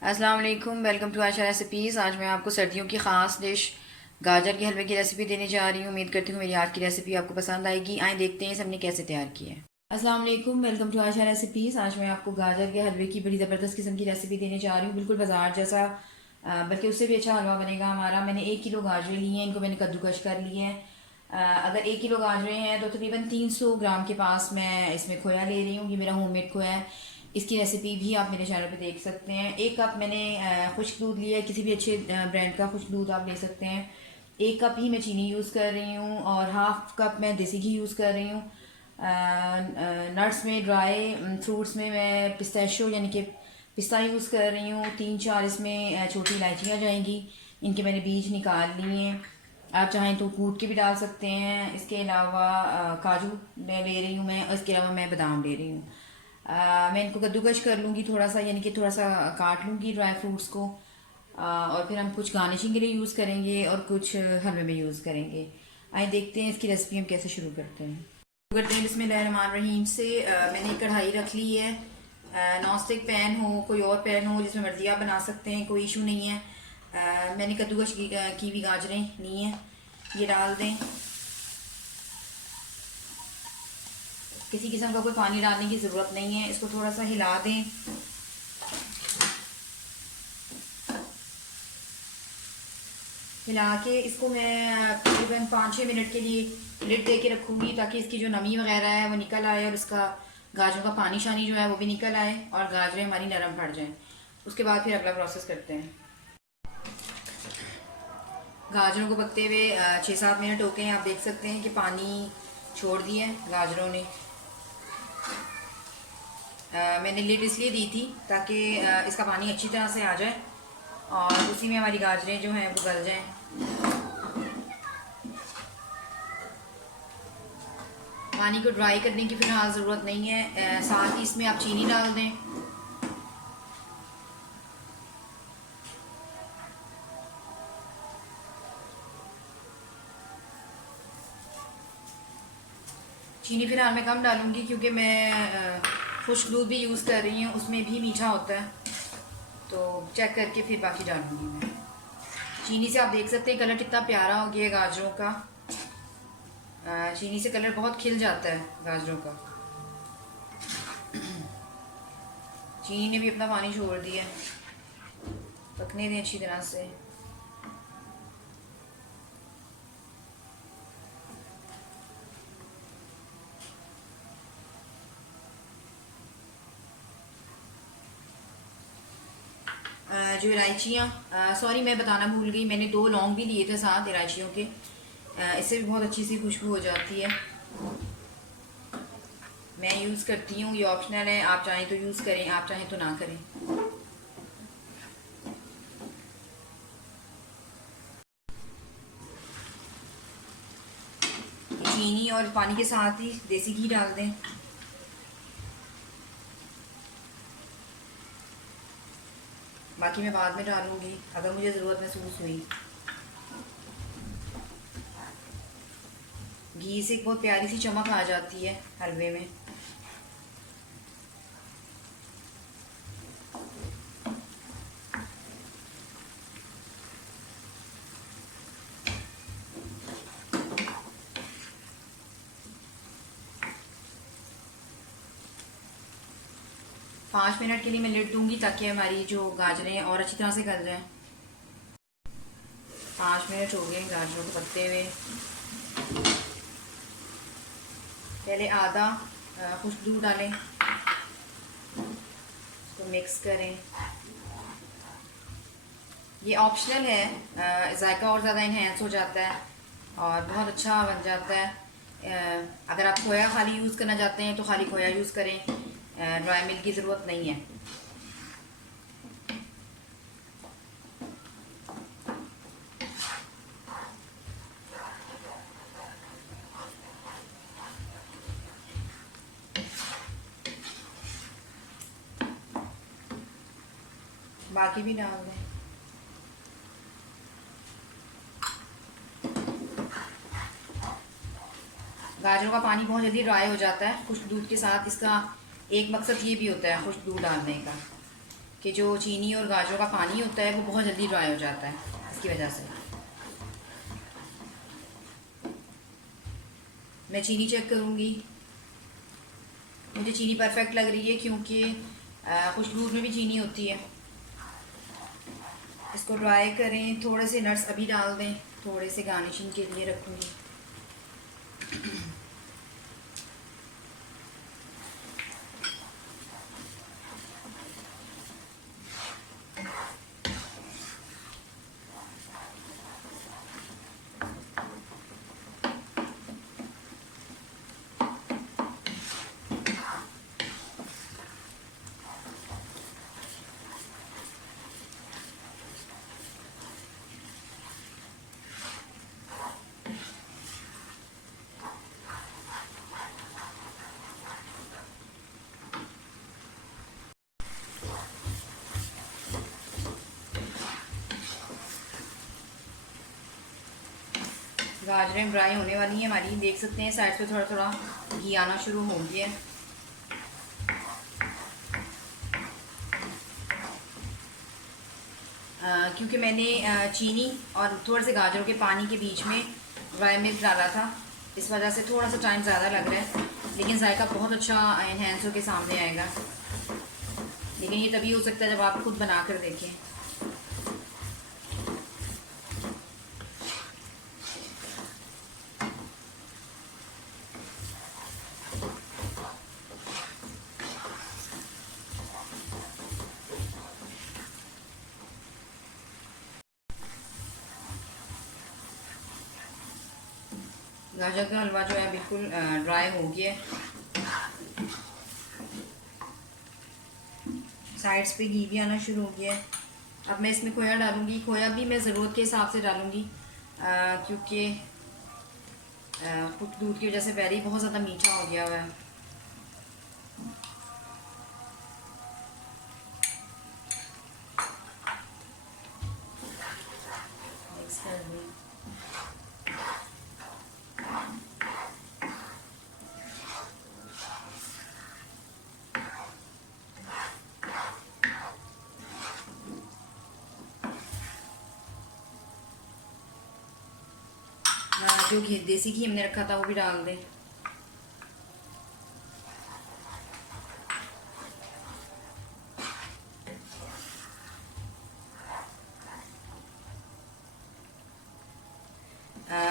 अस्सलाम वालेकुम, welcome to Asha recipes. आज मैं आपको सर्दियों की ख़ास डिश गाजर के हलवे की रेसिपी देने जा रही हूँ। उम्मीद करती हूँ मेरी आज की रेसिपी आपको पसंद आएगी। आए देखते हैं इसे हमने कैसे तैयार किया है। अस्सलाम वालेकुम, वेलकम टू आशा रेसिपीज़। आज मैं आपको गाजर के हलवे की बड़ी ज़बरदस्त किस्म की रेसिपी देने जा रही हूँ, बिल्कुल बाजार जैसा, बल्कि उससे भी अच्छा हलवा बनेगा हमारा। मैंने 1 किलो गाजरें ली हैं, इनको मैंने कद्दूकश कर लिए हैं। अगर 1 किलो गाजरें हैं तो तकरीबन 300 ग्राम के पास मैं इसमें खोया ले रही हूँ। ये मेरा होममेड खोया है। इसकी रेसिपी भी आप मेरे चैनल पे देख सकते हैं। 1 कप मैंने खुश्क दूध लिया है, किसी भी अच्छे ब्रांड का खुश्क दूध आप ले सकते हैं। 1 कप ही मैं चीनी यूज़ कर रही हूँ और हाफ कप मैं देसी घी यूज़ कर रही हूँ। नट्स में, ड्राई फ्रूट्स में मैं पिस्ताशियो यानी कि पिस्ता यूज़ कर रही हूँ। 3-4 इसमें छोटी इलायचियाँ जाएंगी, इनके मैंने बीज निकाल लिए हैं। आप चाहें तो कूट के भी डाल सकते हैं। इसके अलावा काजू मैं ले रही हूँ मैं, और इसके अलावा मैं बादाम ले रही हूँ। मैं इनको कद्दूकश कर लूँगी थोड़ा सा, यानी कि थोड़ा सा काट लूँगी ड्राई फ्रूट्स को। और फिर हम कुछ गार्निशिंग के लिए यूज़ करेंगे और कुछ हलवे में यूज़ करेंगे। आइए देखते हैं इसकी रेसिपी हम कैसे शुरू करते हैं। शुरू करते हैं बिस्मिल्लाहिर्रहमानिर्रहीम से। मैंने कढ़ाई रख ली है। नॉन स्टिक पैन हो, कोई और पैन हो जिसमें मर्जी आप बना सकते हैं, कोई इशू नहीं है। मैंने कद्दूकश की भी गाजरें ली हैं, ये डाल दें। किसी किस्म का कोई पानी डालने की ज़रूरत नहीं है। इसको थोड़ा सा हिला दें। हिला के इसको मैं तकरीबन 5-6 मिनट के लिए लिड दे के रखूँगी, ताकि इसकी जो नमी वगैरह है वो निकल आए और इसका गाजरों का पानी शानी जो है वो भी निकल आए और गाजरें हमारी नरम पड़ जाएं। उसके बाद फिर अगला प्रोसेस करते हैं। गाजरों को पकते हुए 6-7 मिनट हो गए हैं। आप देख सकते हैं कि पानी छोड़ दिया है गाजरों ने। मैंने लिड इसलिए दी थी ताकि इसका पानी अच्छी तरह से आ जाए और उसी में हमारी गाजरें जो हैं वो गल जाएं। पानी को ड्राई करने की फ़िलहाल ज़रूरत नहीं है। साथ ही इसमें आप चीनी डाल दें। चीनी फ़िलहाल मैं कम डालूँगी क्योंकि मैं खुश्क दूध भी यूज़ कर रही हूँ, उसमें भी मीठा होता है, तो चेक करके फिर बाकी डालूँगी मैं। चीनी से आप देख सकते हैं कलर कितना प्यारा हो गया है गाजरों का। चीनी से कलर बहुत खिल जाता है गाजरों का। चीनी ने भी अपना पानी छोड़ दिया, पकने दें अच्छी तरह से। जो इलायचियाँ, सॉरी मैं बताना भूल गई, मैंने 2 लौंग भी लिए थे साथ इलायचियों के। इससे भी बहुत अच्छी सी खुशबू हो जाती है। मैं यूज़ करती हूँ, ये ऑप्शनल है, आप चाहें तो यूज़ करें, आप चाहें तो ना करें। चीनी और पानी के साथ ही देसी घी डाल दें। बाकी मैं बाद में डालूँगी अगर मुझे ज़रूरत महसूस हुई। घी से एक बहुत प्यारी सी चमक आ जाती है हलवे में। पाँच मिनट के लिए मैं लिड दूंगी ताकि हमारी जो गाजरें और अच्छी तरह से गल जाएं। 5 मिनट हो गए गाजरों को पकते हुए। पहले आधा खुश्क दूध डालें, इसको मिक्स करें। ये ऑप्शनल है, जायका और ज़्यादा इन्हेंस हो जाता है और बहुत अच्छा बन जाता है। अगर आप खोया खाली यूज़ करना चाहते हैं तो खाली खोया यूज़ करें, ड्राई मिल्क की ज़रूरत नहीं है। बाकी भी डाल दें। गाजरों का पानी बहुत जल्दी ड्राई हो जाता है खुश्क दूध के साथ। इसका एक मकसद ये भी होता है खुश्क दूध डालने का। कि जो चीनी और गाजरों का पानी होता है वो बहुत जल्दी ड्राई हो जाता है, इसकी वजह से। मैं चीनी चेक करूँगी। मुझे चीनी परफेक्ट लग रही है क्योंकि खुशबू में भी चीनी होती है। इसको ड्राई करें, थोड़े से नट्स अभी डाल दें, थोड़े से गार्निशिंग के लिए रखूँगी। गाजरें ड्राई होने वाली हैं हमारी, देख सकते हैं साइड पे थोड़ा थोड़ा घी आना शुरू हो गया है। क्योंकि मैंने चीनी और थोड़े से गाजरों के पानी के बीच में ड्राई मिल्क डाला था, इस वजह से थोड़ा सा टाइम ज़्यादा लग रहा है, लेकिन जायका बहुत अच्छा इन्हेंस होकर सामने आएगा। लेकिन ये तभी हो सकता है जब आप खुद बना कर देखें। गाजर का हलवा जो है बिल्कुल ड्राई हो गया है। साइड्स पे घी भी आना शुरू हो गया है। अब मैं इसमें खोया डालूंगी। खोया भी मैं ज़रूरत के हिसाब से डालूंगी, क्योंकि खुद दूध की वजह से बैरी बहुत ज़्यादा मीठा हो गया हुआ है। मिक्स कर दूँ। जो घी देसी घी हमने रखा था वो भी डाल दें।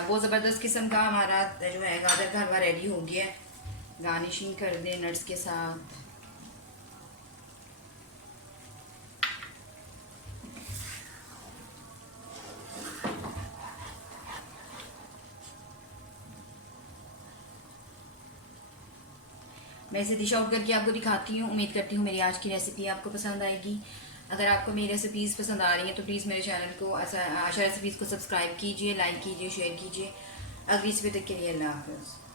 बहुत ज़बरदस्त किस्म का हमारा जो है गाजर का हलवा रेडी हो गया है। गार्निशिंग कर दें नट्स के साथ। मैं इसे डिश आउट करके आपको दिखाती हूँ। उम्मीद करती हूँ मेरी आज की रेसिपी आपको पसंद आएगी। अगर आपको मेरी रेसिपीज़ पसंद आ रही हैं तो प्लीज़ मेरे चैनल को आशा रेसिपीज़ को सब्सक्राइब कीजिए, लाइक कीजिए, शेयर कीजिए। अगली रेसिपी तक के लिए अल्लाह हाफ़िज़।